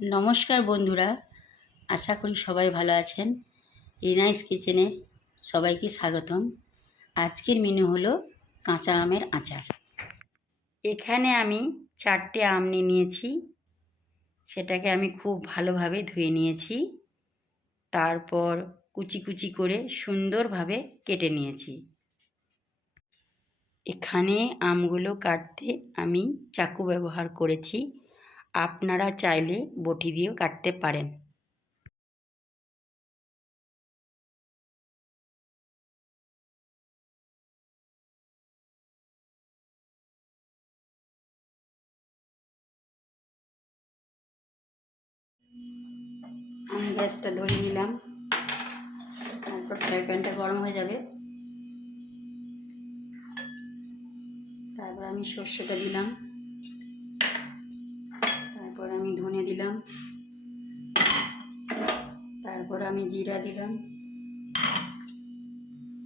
নমস্কার বন্ধুরা, আশা করি সবাই ভালো আছেন। রিনাইস কিচেনের সবাইকে স্বাগতম। আজকের মেনু হলো কাঁচা আমের আচার। এখানে আমি 4টে আম নিয়েছি, সেটাকে আমি খুব ভালোভাবে ধুয়ে নিয়েছি। তারপর কুচি কুচি করে সুন্দরভাবে কেটে নিয়েছি। এখানে আমগুলো কাটতে আমি চাকু ব্যবহার করেছি, আপনারা চাইলে বটি দিয়েও কাটতে পারেন। আমি গ্যাসটা ধরিয়ে নিলাম, তারপর ফ্রাই প্যানটা গরম হয়ে যাবে। তারপর আমি সর্ষেটা দিলাম, তারপর আমি ধনে দিলাম, তারপর আমি জিরা দিলাম,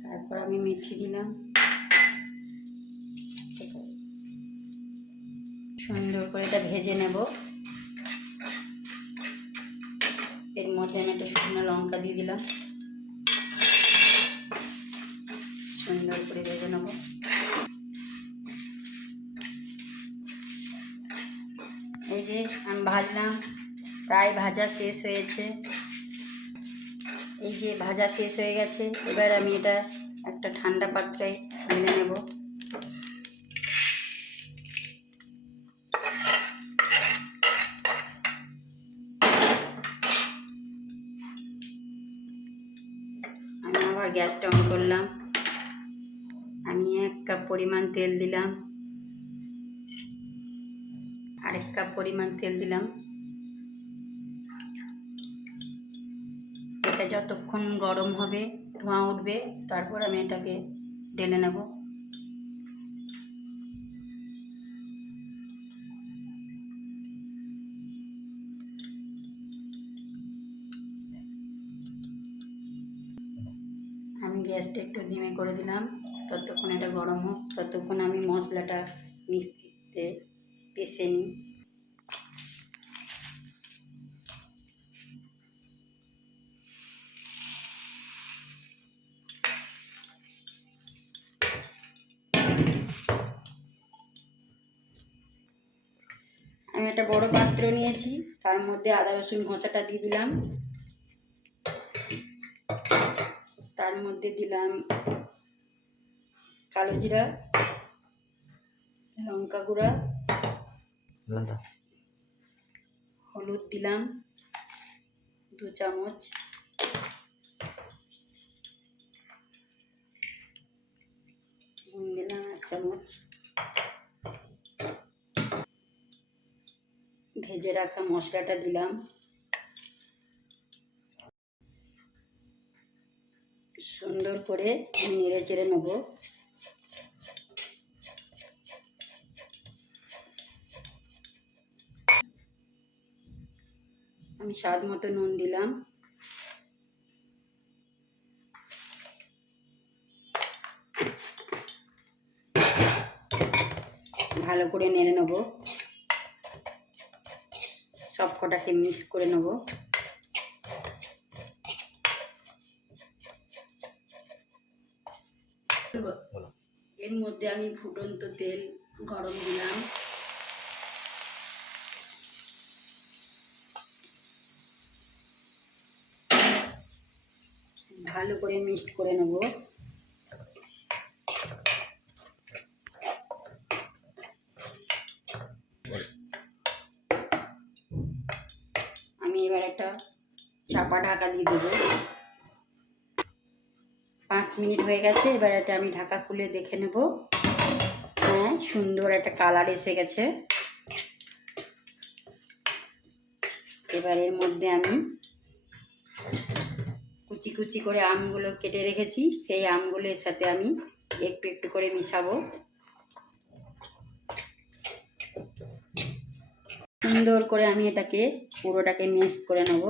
তারপর আমি মেথি দিলাম। সুন্দর করে এটা ভেজে নেব। এর মধ্যে আমি একটা শুকনো লঙ্কা দিয়ে দিলাম, সুন্দর করে ভেজে নেব। এই যে আমি ভাজলাম, প্রায় ভাজা শেষ হয়েছে। এই যে ভাজা শেষ হয়ে গেছে, এবার আমি এটা একটা ঠান্ডা পাত্রে ঢেলে নেব। আমি আবার গ্যাসটা অন করলাম। আমি 1 কাপ পরিমাণ তেল দিলাম, আরেক কাপ পরিমাণ তেল দিলাম। এটা যতক্ষণ গরম হবে, ধোঁয়া উঠবে, তারপর আমি এটাকে ঢেলে নেব। আমি গ্যাসটা একটু ধিমে করে দিলাম, ততক্ষণ এটা গরম হোক, ততক্ষণ আমি মশলাটা মিক্সিতে পিষে নিই। আমি একটা বড় পাত্র নিয়েছি, তার মধ্যে আদা রসুন ঘষাটা দিয়ে দিলাম। তার মধ্যে দিলাম কালো জিরা, লঙ্কা গুঁড়া, হলুদ দিলাম 2 চামচ, হিং দিলাম 1 চামচ, ভেজে রাখা মশলাটা দিলাম। সুন্দর করে নেড়ে চেড়ে নেব। আমি স্বাদ মতো নুন দিলাম। ভালো করে নেড়ে নেব, সব কটাকে মিক্স করে নেব। এর মধ্যে আমি ফুটন্ত তেল গরম দিলাম। ভালো করে মিক্সড করে নেব। আমি এবার একটা চাপা ঢাকা দিয়ে দেবো। 5 মিনিট হয়ে গেছে, এবার এটা আমি ঢাকা খুলে দেখে নেব। হ্যাঁ, সুন্দর একটা কালার এসে গেছে। এবার এর মধ্যে আমি কুচি কুচি করে আমগুলো কেটে রেখেছি, সেই আমগুলোর সাথে আমি একটু একটু করে মিশাবো। সুন্দর করে আমি এটাকে পুরোটাকে মিক্স করে নেব।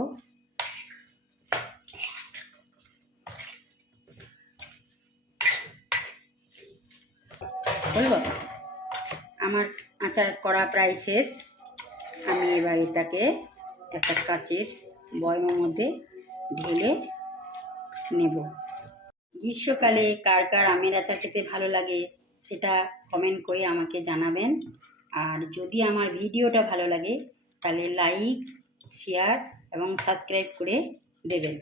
বলবো আমার আচার করা প্রায় শেষ। আমি এবার এটাকে একটা কাচের বয়মের মধ্যে ঢেলে নেব। গ্রীষ্মকালে কার কার আমের আচার খেতে ভালো লাগে সেটা কমেন্ট করে আমাকে জানাবেন। আর যদি আমার ভিডিওটা ভালো লাগে তাহলে লাইক, শেয়ার এবং সাবস্ক্রাইব করে দেবেন।